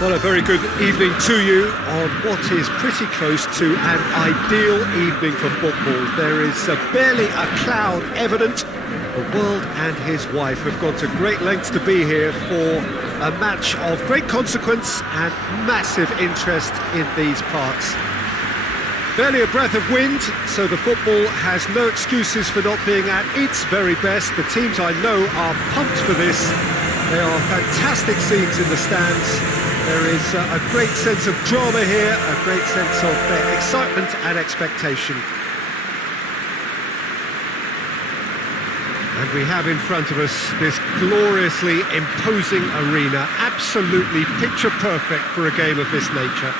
Well, a very good evening to you on what is pretty close to an ideal evening for football. There is barely a cloud evident. The world and his wife have gone to great lengths to be here for a match of great consequence and massive interest in these parts. Barely a breath of wind, so the football has no excuses for not being at its very best. The teams I know are pumped for this. There are fantastic scenes in the stands. There is a great sense of drama here, a great sense of excitement and expectation. And we have in front of us this gloriously imposing arena, absolutely picture perfect for a game of this nature.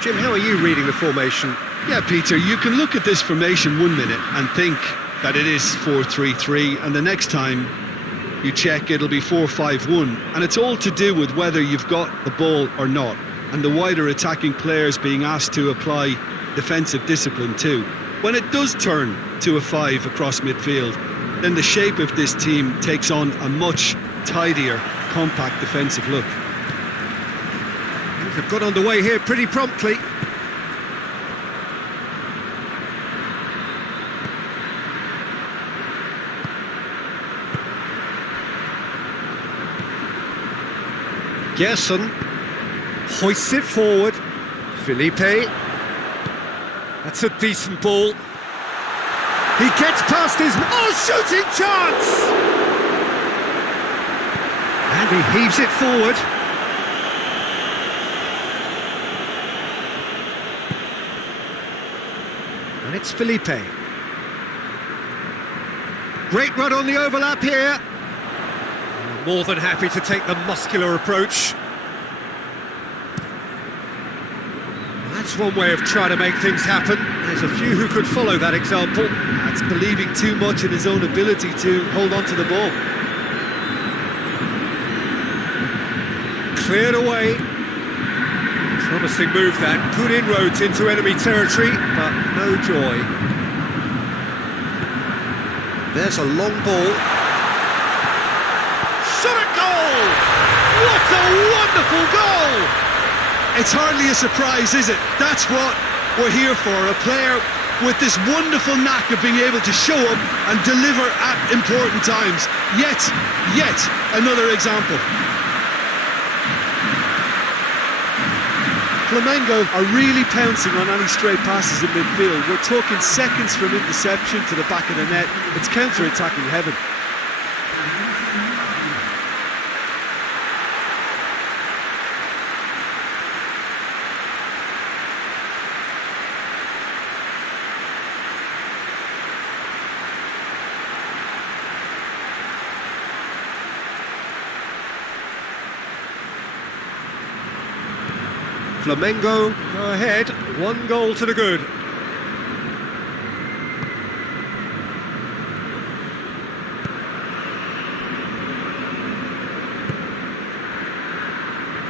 Jim, how are you reading the formation? Yeah, Peter, you can look at this formation 1 minute and think that it is 4-3-3, and the next time you check, it'll be 4-5-1, and it's all to do with whether you've got the ball or not, and the wider attacking players being asked to apply defensive discipline too. When it does turn to a 5 across midfield, then the shape of this team takes on a much tidier, compact defensive look. Things have got underway here pretty promptly. Gerson hoists it forward. Felipe. That's a decent ball. He gets past his... Oh, shooting chance! And he heaves it forward. And it's Felipe. Great run on the overlap here. More than happy to take the muscular approach. That's one way of trying to make things happen. There's a few who could follow that example. That's believing too much in his own ability to hold on to the ball. Cleared away. Promising move that. Good inroads into enemy territory, but no joy. There's a long ball. Shot at goal! What a wonderful goal! It's hardly a surprise, is it? That's what we're here for, a player with this wonderful knack of being able to show up and deliver at important times. Yet another example. Flamengo are really pouncing on any stray passes in midfield. We're talking seconds from interception to the back of the net. It's counter-attacking heaven. Flamengo go ahead, 1 goal to the good.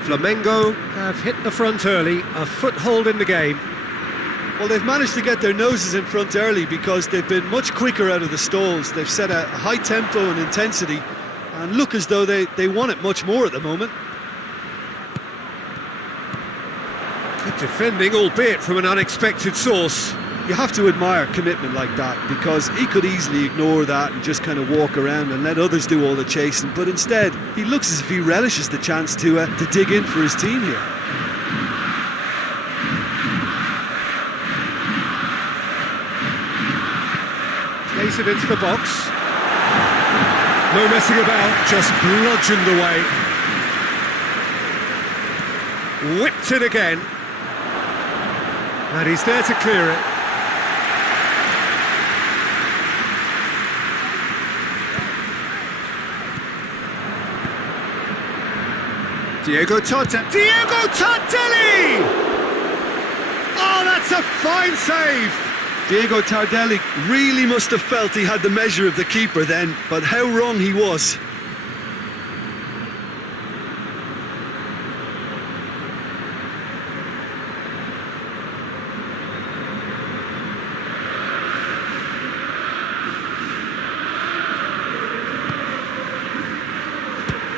Flamengo have hit the front early, a foothold in the game. Well, they've managed to get their noses in front early because they've been much quicker out of the stalls. They've set a high tempo and intensity and look as though they want it much more at the moment. Good defending, albeit from an unexpected source. You have to admire commitment like that, because he could easily ignore that and just kind of walk around and let others do all the chasing, but instead he looks as if he relishes the chance to dig in for his team here. Plays it into the box. No messing about, just bludgeoned away. Whipped it again. And he's there to clear it. Diego Tardelli! Oh, that's a fine save! Diego Tardelli really must have felt he had the measure of the keeper then, but how wrong he was.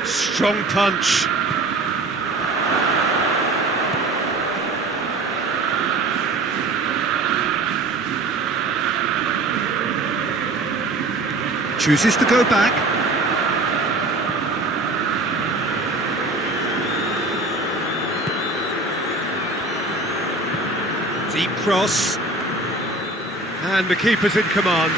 Strong punch. Chooses to go back. Deep cross. And the keeper's in command.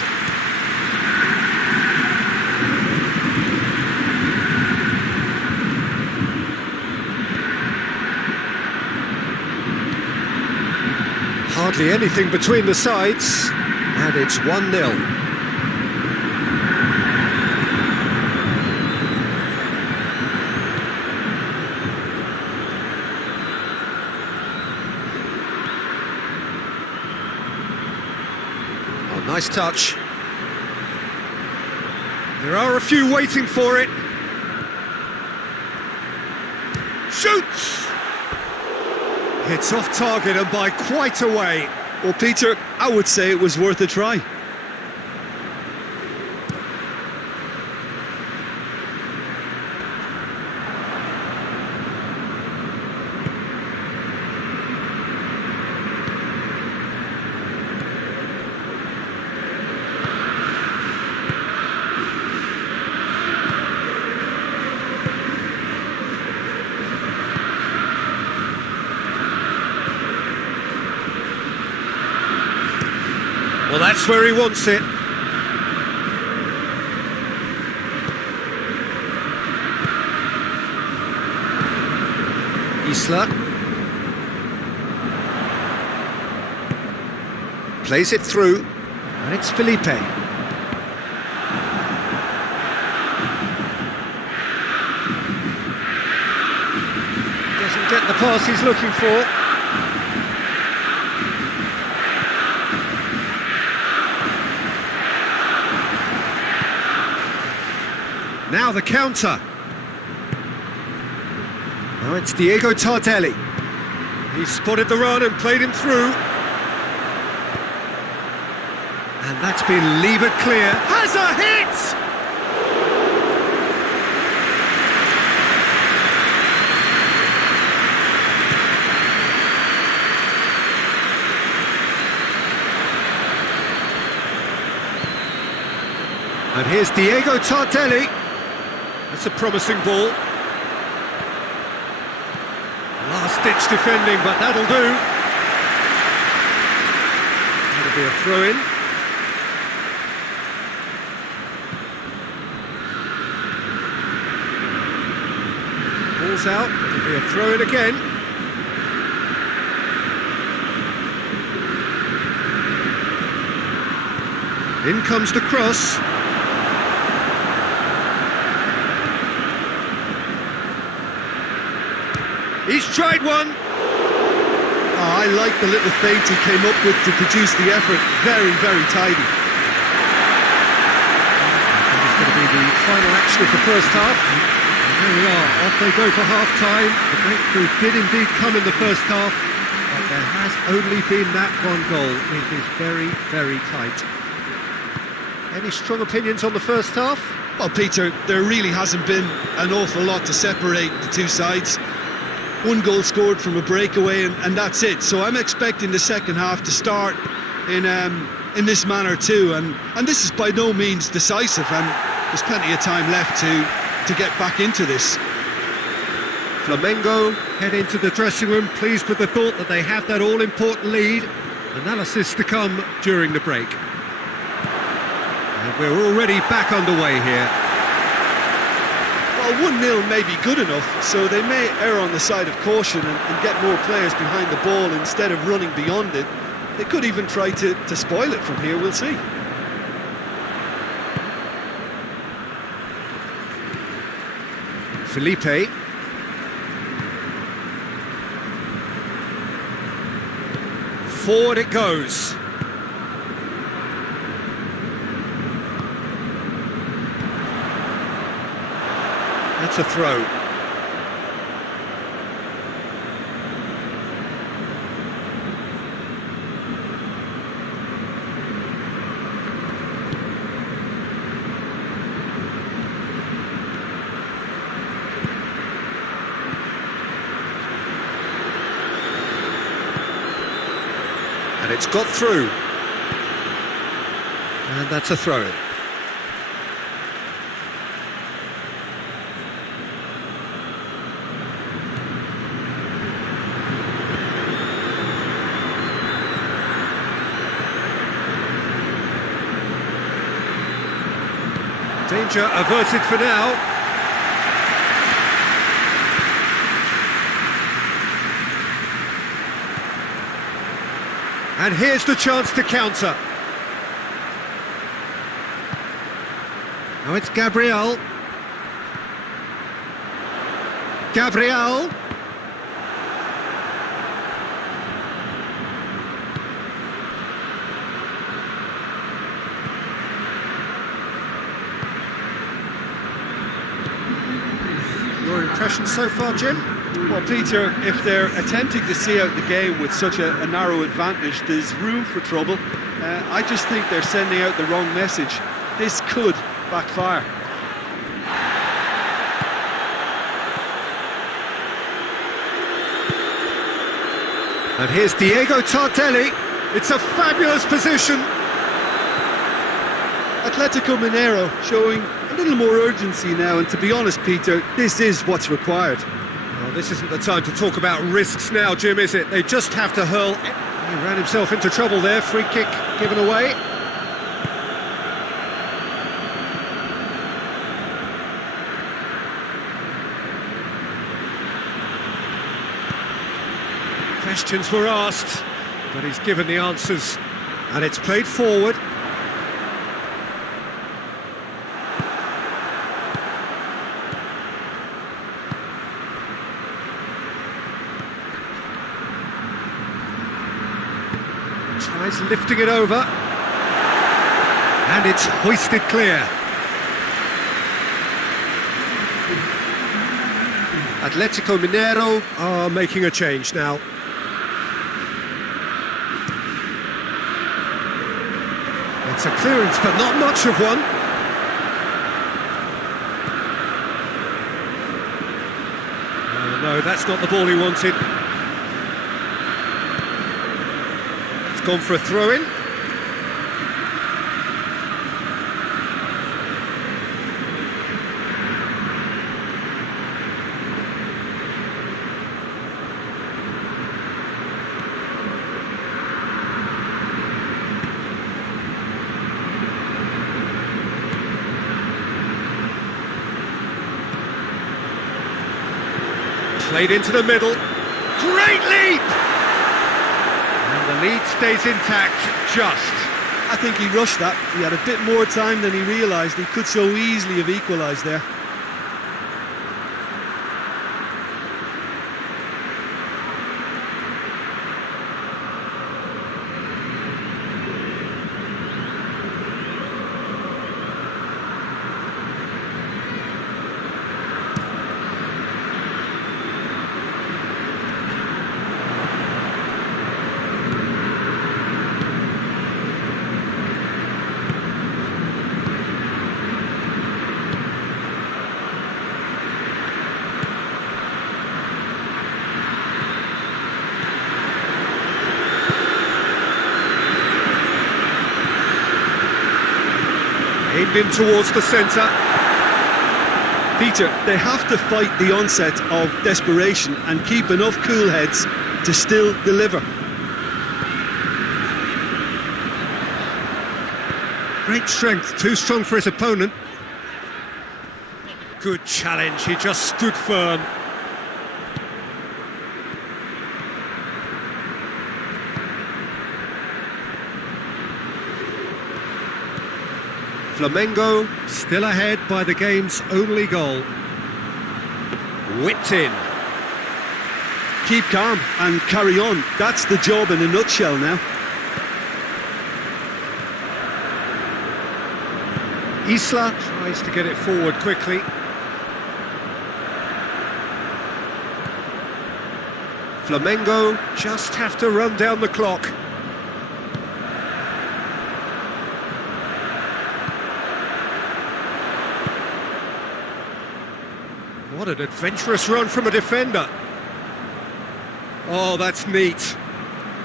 Hardly anything between the sides, and it's 1-0. Oh, nice touch. There are a few waiting for it. Shoots! It's off target and by quite a way. Well, Peter, I would say it was worth a try. Well, that's where he wants it. Isla. Plays it through, and it's Felipe. Doesn't get the pass he's looking for. Now the counter. Now it's Diego Tardelli. He spotted the run and played him through. And that's been levered clear. Has a hit! And here's Diego Tardelli. That's a promising ball. Last-ditch defending, but that'll do. That'll be a throw-in. Ball's out. It'll be a throw-in again. In comes the cross. He's tried one. Oh, I like the little feint he came up with to produce the effort. Very, very tidy. And it's going to be the final action of the first half. And here we are, off they go for half-time. The breakthrough did indeed come in the first half, but there has only been that one goal. It is very, very tight. Any strong opinions on the first half? Well, Peter, there really hasn't been an awful lot to separate the two sides. One goal scored from a breakaway, and that's it. So I'm expecting the second half to start in this manner too. And this is by no means decisive, and there's plenty of time left to get back into this. Flamengo head into the dressing room, pleased with the thought that they have that all-important lead. Analysis to come during the break. And we're already back underway here. Well, 1-0 may be good enough, so they may err on the side of caution and get more players behind the ball instead of running beyond it. They could even try to spoil it from here, we'll see. Felipe. Forward it goes. That's a throw. And it's got through. And that's a throw-in. Danger averted for now. And here's the chance to counter. Now it's Gabriel. Gabriel. Your impression so far, Jim? Well, Peter, if they're attempting to see out the game with such a narrow advantage, there's room for trouble. I just think they're sending out the wrong message. This could backfire. And here's Diego Tardelli. It's a fabulous position. Atlético Mineiro showing a little more urgency now, and to be honest, Peter, this is what's required. Well, this isn't the time to talk about risks now, Jim, is it? They just have to hurl. He ran himself into trouble there. Free kick given away. Questions were asked, but he's given the answers, and it's played forward. Tries lifting it over, and it's hoisted clear. Atlético Mineiro are making a change now. It's a clearance, but not much of one. No, that's not the ball he wanted. It's gone for a throw-in. Played into the middle. Great leap! And the lead stays intact, just. I think he rushed that. He had a bit more time than he realised. He could so easily have equalised there. Aimed in towards the centre. Peter, they have to fight the onset of desperation and keep enough cool heads to still deliver. Great strength, too strong for his opponent. Good challenge, he just stood firm. Flamengo still ahead by the game's only goal. Whipped in. Keep calm and carry on. That's the job in a nutshell now. Isla tries to get it forward quickly. Flamengo just have to run down the clock. What an adventurous run from a defender. Oh, that's neat.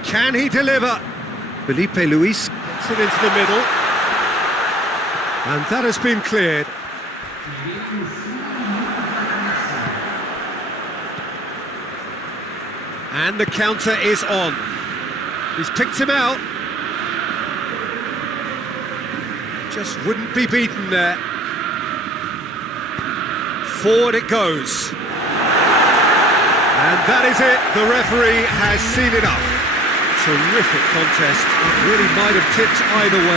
Can he deliver? Felipe Luis gets it into the middle. And that has been cleared. And the counter is on. He's picked him out. Just wouldn't be beaten there. Forward it goes. And that is it. The referee has seen enough. Terrific contest. It really might have tipped either way.